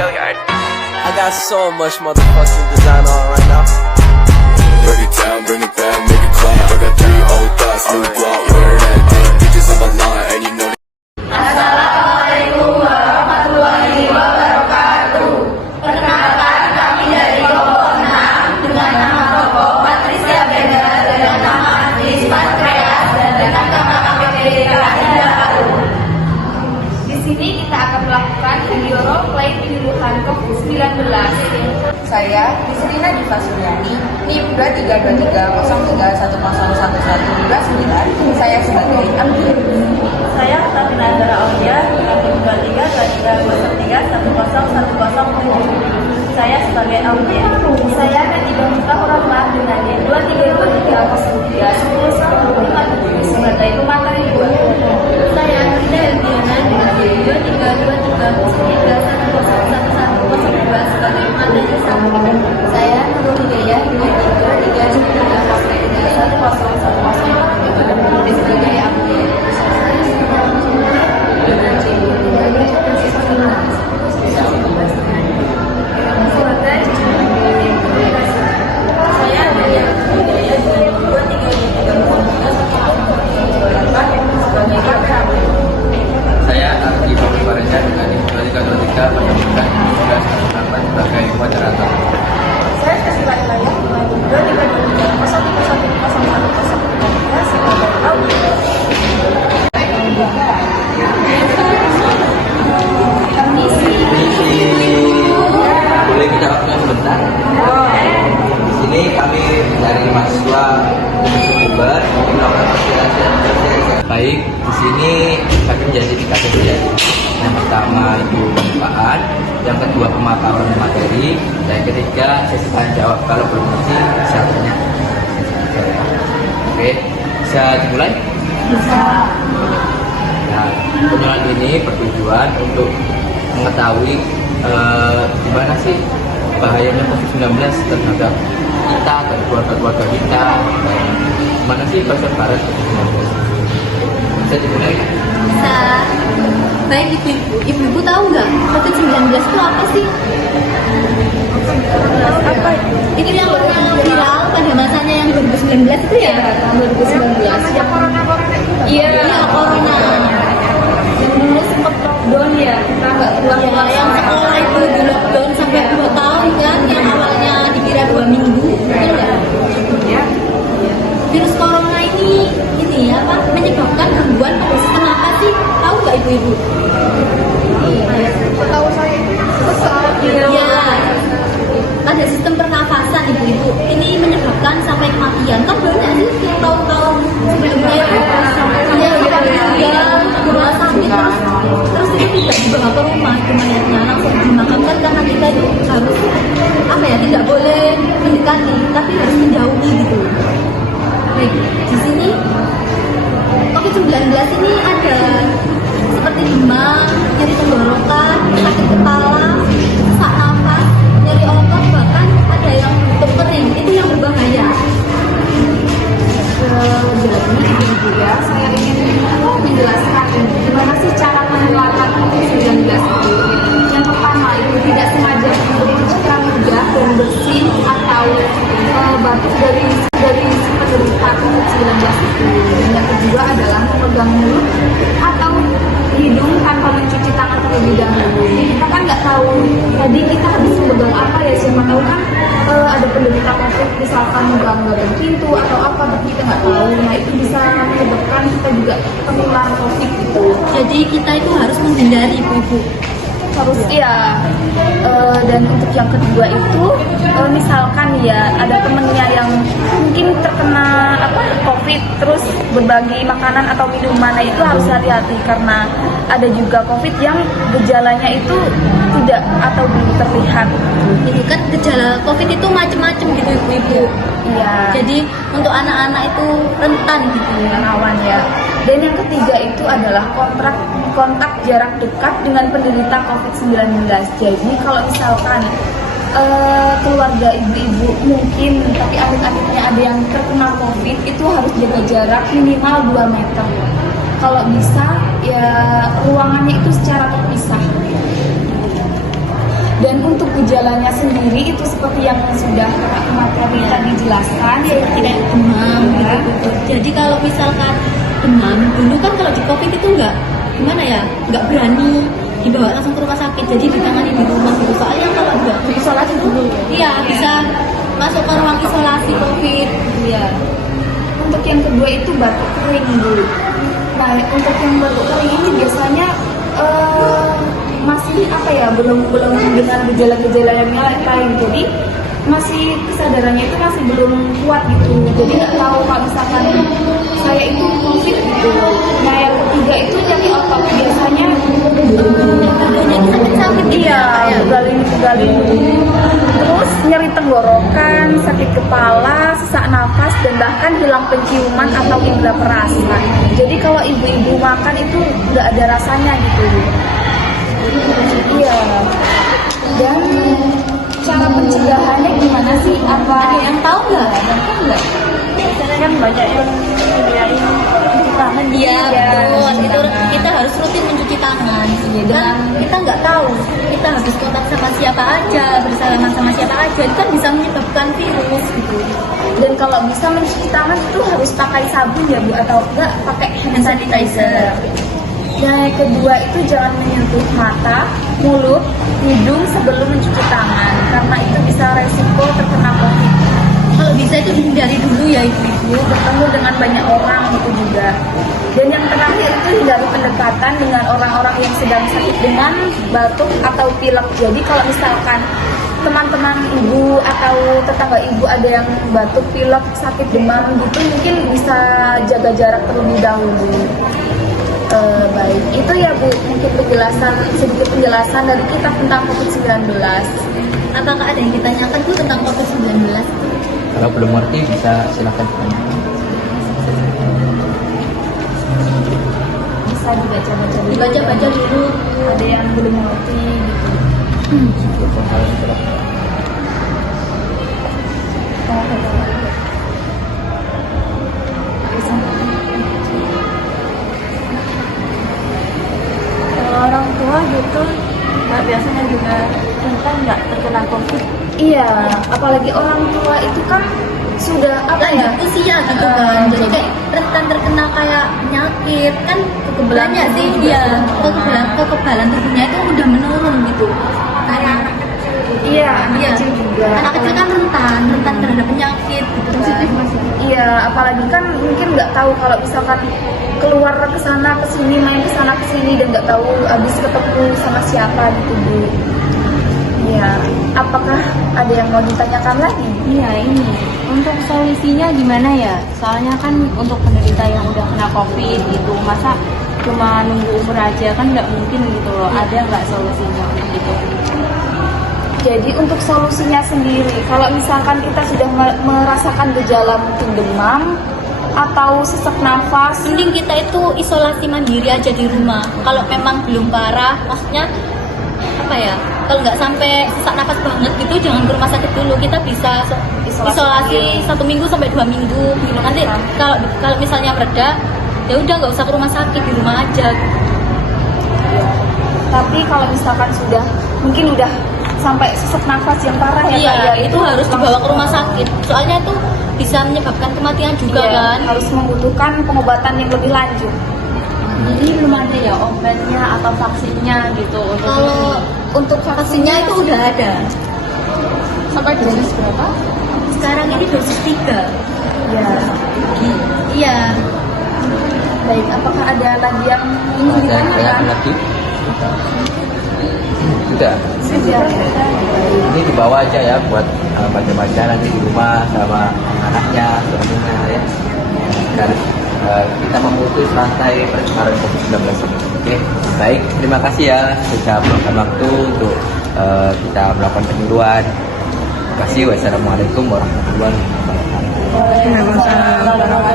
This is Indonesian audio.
I got so much motherfucking design on right now. Bring it down, bring it back, make it clap. I got 3 old thoughts, new guap, where that damn bitches on my line, and you know. Assalamualaikum warahmatullahi wabarakatuh. Perkenalkan, kami dari kelompok 6 dengan nama kelompok Patricia Benda, dengan nama Adis Patrias, dan dengan nama KPPD Raja Harum. Di sini kita akan melakukan video role play penyuluhan COVID-19. Saya Kristina Diva Suryani, NIM 23230310111129. Saya sebagai ambil. Saya Tatina Andara Aulia, NIM 232303101110. Saya sebagai Aulia. Saya Nadiba Mutahurahmah dengan NIM 2323031011 sebagai pemateri 2. Saya Rina Elviana dengan NIM 232303101110 sebagai pemateri 1. Saya Nurul Hidayah dengan NIM 232303101110 sebagai Aulia. Saya Arki Bapak Pareja dengan NIM 2323 sebagai moderator. Saya Kasila Ilayah dengan NIM 2323011011 sebagai audio. Boleh kita waktu sebentar? Di sini kami dari mahasiswa Uber melakukan persiapan. Baik, di sini kami menjadi 3 sesi. Yang pertama itu pembukaan, yang kedua pemaparan materi, dan yang ketiga sesi tanya jawab. Kalau belum ngerti bisa tanya. Oke, bisa dimulai? Bisa. Nah, penyuluhan ini bertujuan untuk mengetahui gimana sih bahayanya COVID-19 terhadap kita dan keluarga-keluarga kita, dan gimana sih persebaran COVID-19. Bisa dimulai? Bisa. Baik ibu-ibu tahu nggak COVID-19 itu apa sih? Apa itu? Itu yang pernah viral pada masanya yang 2019 itu ya? 2019. Ya corona itu. Iya, corona. Yang dulu sempat lockdown ya, kita nggak keluar. Yang sekolah itu di lockdown sampai 2 tahun kan, yang awalnya dikira 2 minggu, betul nggak? Iya. Virus corona ini apa menyebabkan gangguan pada sistem apa sih? Tahu nggak ibu-ibu? Setahu saya itu sesak. Iya. Pada sistem pernafasan ibu-ibu ini menyebabkan sampai kematian. Kan banyak sih yang tahun-tahun sebelumnya itu rumah sakit terus itu tidak dibawa ke rumah ke mayatnya, langsung dimakamkan karena kita itu harus tidak boleh mendekati tapi harus menjauhi gitu. Baik, di sini COVID-19 ini ada seperti demam, nyeri tenggorokan, sakit kepala, sesak nafas, nyeri otot, bahkan ada yang kering. Itu yang berbahaya. Jadi juga saya ingin menjelaskan gimana sih cara menularkan COVID-19 itu. Yang pertama itu tidak sengaja mencicipi mudah dan bersin atau batuk dari si penderita COVID-19 itu. Dan yang kedua adalah memegang mulut atau hidung tanpa mencuci tangan terlebih dahulu. Kita kan nggak tahu tadi kita habis memegang apa ya, siapa tahu kan ada penderita COVID misalkan memegang pintu atau apa, kita nggak tahu. Nah itu bisa menyebabkan kita juga tertular COVID gitu. Jadi kita itu harus menghindari ibu-ibu. Harus iya. Dan untuk yang kedua itu misalkan ya ada temennya yang mungkin terkena COVID terus berbagi makanan atau minuman, nah itu harus hati-hati karena ada juga COVID yang gejalanya itu tidak atau belum terlihat. Itu kan gejala COVID itu macam-macam gitu ibu-ibu. Iya. Jadi untuk anak-anak itu rentan gitu, rawan ya. Dan yang ketiga itu adalah kontak jarak dekat dengan penderita COVID-19. Jadi kalau misalkan keluarga ibu-ibu mungkin tapi adik-adiknya ada yang terkena COVID, itu harus jaga jarak minimal 2 meter. Kalau bisa ya ruangannya itu secara terpisah. Jadi itu seperti yang sudah Kak materi tadi jelaskan, Seperti kayak demam gitu. Jadi kalau misalkan demam, dulu kan kalau di COVID itu nggak berani dibawa langsung ke rumah sakit, jadi ditangani di rumah gitu. Soalnya kalau nggak isolasi dulu ya. iya bisa masuk ke ruang isolasi COVID. Iya. Untuk yang kedua itu batuk kering dulu. Nah, untuk yang batuk kering ini biasanya masih belum dengan gejala-gejala yang lain. Jadi masih kesadarannya itu masih belum kuat gitu. Jadi nggak tahu kalau misalkan saya itu COVID gitu. Nah, yang ketiga itu nyeri otot biasanya. Sakit Iya, begalin. Terus nyeri tenggorokan, sakit kepala, sesak nafas, dan bahkan hilang penciuman atau indera perasa. Jadi kalau ibu-ibu makan itu nggak ada rasanya gitu. Iya. Dan cara pencegahannya gimana sih? Apa Ada yang tahu nggak? kan banyak yang nyediain cuci tangan? Iya, Ya, betul. Itu tangan. kita harus rutin mencuci tangan. Kan kita nggak tahu kita habis kontak sama siapa aja, bersalaman sama siapa aja, itu kan bisa menyebabkan virus gitu. Dan kalau bisa mencuci tangan itu harus pakai sabun ya Bu, atau enggak pakai hand sanitizer. Yang kedua itu jangan menyentuh mata, mulut, hidung sebelum mencuci tangan, karena itu bisa resiko terkena COVID. Kalau bisa itu dihindari dulu ya ibu-ibu. Bertemu dengan banyak orang itu juga. Dan yang terakhir itu hindari pendekatan dengan orang-orang yang sedang sakit dengan batuk atau pilek. Jadi kalau misalkan teman-teman ibu atau tetangga ibu ada yang batuk, pilek, sakit, demam gitu, mungkin bisa jaga jarak terlebih dahulu. Baik, itu ya Bu, mungkin sedikit penjelasan dari kita tentang COVID-19. Apakah ada yang ditanyakan Bu tentang COVID-19? Kalau belum ngerti bisa silakan tanya. Bisa dibaca-baca dulu. Dibaca-baca dulu. Ada yang belum mengerti gitu. Kalau orang tua gitu biasanya juga rentan nggak terkena COVID. Iya, apalagi orang tua itu kan sudah Usia gitu kan. Jadi kayak rentan terkena kayak penyakit kan banyak sih dia kekebalan tubuhnya itu udah menurun gitu. Kayak Iya, anak Iya. kecil juga. Anak kecil kan rentan terhadap penyakit gitu kan. Iya, apalagi kan mungkin nggak tahu kalau misalkan keluar ke sana ke sini, main ke sana ke sini, dan nggak tahu habis ketemu sama siapa gitu Bu. Iya, apakah ada yang mau ditanyakan lagi? Iya, ini untuk solusinya gimana ya? Soalnya kan untuk penderita yang udah kena COVID gitu, masa cuma nunggu umur aja kan nggak mungkin gitu loh. Ada nggak solusinya untuk itu? Jadi untuk solusinya sendiri, kalau misalkan kita sudah merasakan gejala mungkin demam atau sesak nafas, Mending kita itu isolasi mandiri aja di rumah. Kalau memang belum parah, maksudnya kalau nggak sampai sesak nafas banget gitu, jangan ke rumah sakit dulu. Kita bisa isolasi 1 minggu sampai 2 minggu gitu. Nanti kalau misalnya mereda, ya udah nggak usah ke rumah sakit, di rumah aja. tapi kalau misalkan mungkin udah sampai sesak nafas yang parah ya Iya, Kak, ya, itu harus dibawa ke rumah sakit. Soalnya itu bisa menyebabkan kematian juga Iya, kan. harus membutuhkan pengobatan yang lebih lanjut. Jadi belum ada ya obatnya atau vaksinnya gitu untuk Kalau untuk vaksinnya itu udah ada. sampai dosis berapa? Sekarang ini dosis 3. Ya, Iya. baik. Apakah ada lagi yang ingin Ada ditanyakan? lagi? Sudah. Sudah. Ini dibawa aja ya buat baca-baca nanti di rumah sama anaknya, suaminya ya. Dan kita memutus rantai penyebaran COVID-19 ini. Oke, baik. Terima kasih ya sudah meluangkan waktu untuk kita melakukan penyuluhan. Terima kasih. Wassalamualaikum warahmatullahi wabarakatuh. Waalaikumsalam.